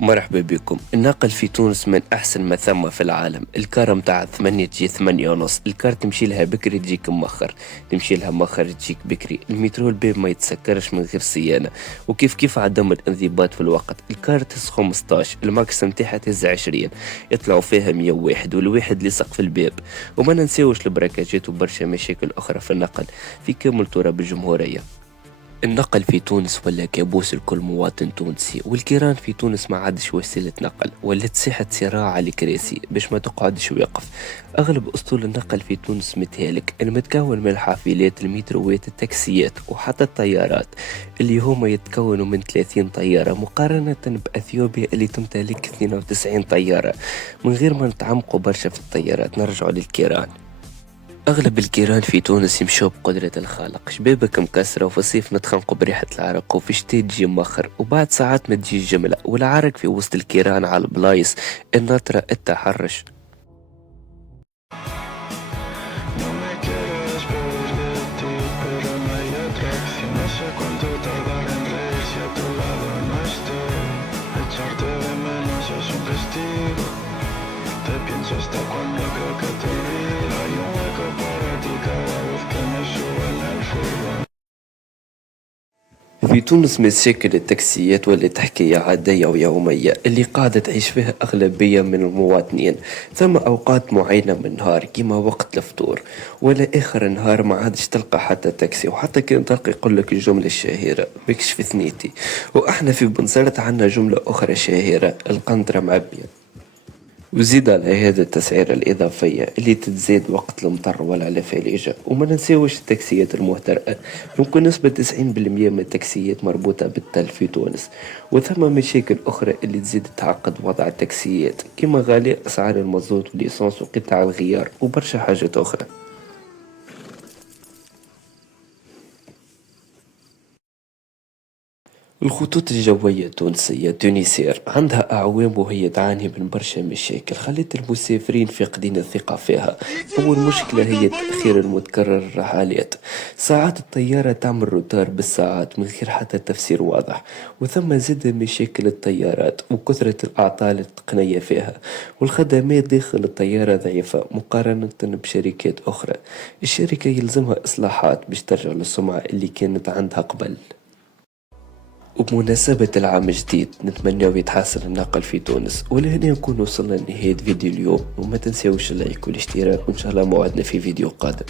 مرحبا بكم. النقل في تونس من أحسن ما ثم في العالم. الكارة متاع 8 تجي 8 ونص، الكار تمشي لها بكري تجيك مؤخر، تمشي لها مؤخر تجيك بكري. المترو الباب ما يتسكرش من غير صيانة، وكيف عدم الانضباط في الوقت. الكار تهز 15، الماكس متاعها تهز 20، يطلعوا فيها 101 والواحد اللي سقف في الباب. وما ننساوش البركاجات وبرشا مشاكل أخرى في النقل في كامل تراب الجمهورية. النقل في تونس ولا كابوس لكل مواطن تونسي، والكيران في تونس ما عادش وسيلة نقل، ولات ساحة صراع على الكراسي باش ما تقعدش ويقف. أغلب أسطول النقل في تونس متهالك، المتكون من الحافلات، المتروات، التاكسيات وحتى الطيارات اللي هما يتكونوا من 30 طيارة، مقارنة بأثيوبيا اللي تمتلك 92 طيارة. من غير ما نتعمقوا برشا في الطيارات نرجعوا للكيران. أغلب الجيران في تونس يمشوا بقدرة الخالق، شبابك مكسرة وفي الصيف نتخنقوا بريحة العرق، وفي الشتاء تجي مخر وبعد ساعات ما تجي جملة، والعرق في وسط الكيران على البلايص الناطرة التحرش. No me quieres ver de ti, pero no hay atracción. No sé cuánto tardar en reír si a tu lado no estoy. Echarte de menos es un castigo. Te pienso hasta cuando creo que te olvido. Hay un hueco para ti cada vez que me subo en el furgón. في تونس مشاكل التاكسيات واللي حكاية عادية ويومية اللي قاعدة تعيش فيها أغلبية من المواطنين. ثم أوقات معينة من النهار كيما وقت الفطور ولا آخر النهار ما عادش تلقى حتى تاكسي، وحتى كان تلقى يقولك الجملة الشهيرة بكش في ثنيتي. وإحنا في بنزرت عنا جملة أخرى شهيرة، القنطرة معبية. وزيد على هذا التسعيرة الإضافية اللي تتزاد وقت المطر ولا الفليجة. وما ننساوش التاكسيات المهترئة، يمكن نسبة 90% من التاكسيات مربوطة بالتل في تونس. وثم مشاكل أخرى اللي تزيد تعقد وضع التاكسيات كما غالي أسعار المازوت والليسانس وقطع الغيار وبرشا حاجات أخرى. الخطوط الجوية التونسية تونيسير عندها أعوام وهي تعاني من برشا مشاكل خلت المسافرين فاقدين الثقة فيها. أول مشكلة هي التأخير المتكرر الرحلات، ساعات الطيارة تعمل روتار بالساعات من غير حتى تفسير واضح. وثم زاد مشاكل الطيارات وكثرة الأعطال التقنية فيها، والخدمات داخل الطيارة ضعيفة مقارنة بشركات أخرى. الشركة يلزمها إصلاحات باش ترجع للسمعة اللي كانت عندها قبل. وبمناسبة العام الجديد نتمنى يتحسن النقل في تونس. ولهنا نكون وصلنا لنهاية فيديو اليوم، وما تنساوش اللايك والاشتراك، وإن شاء الله موعدنا في فيديو قادم.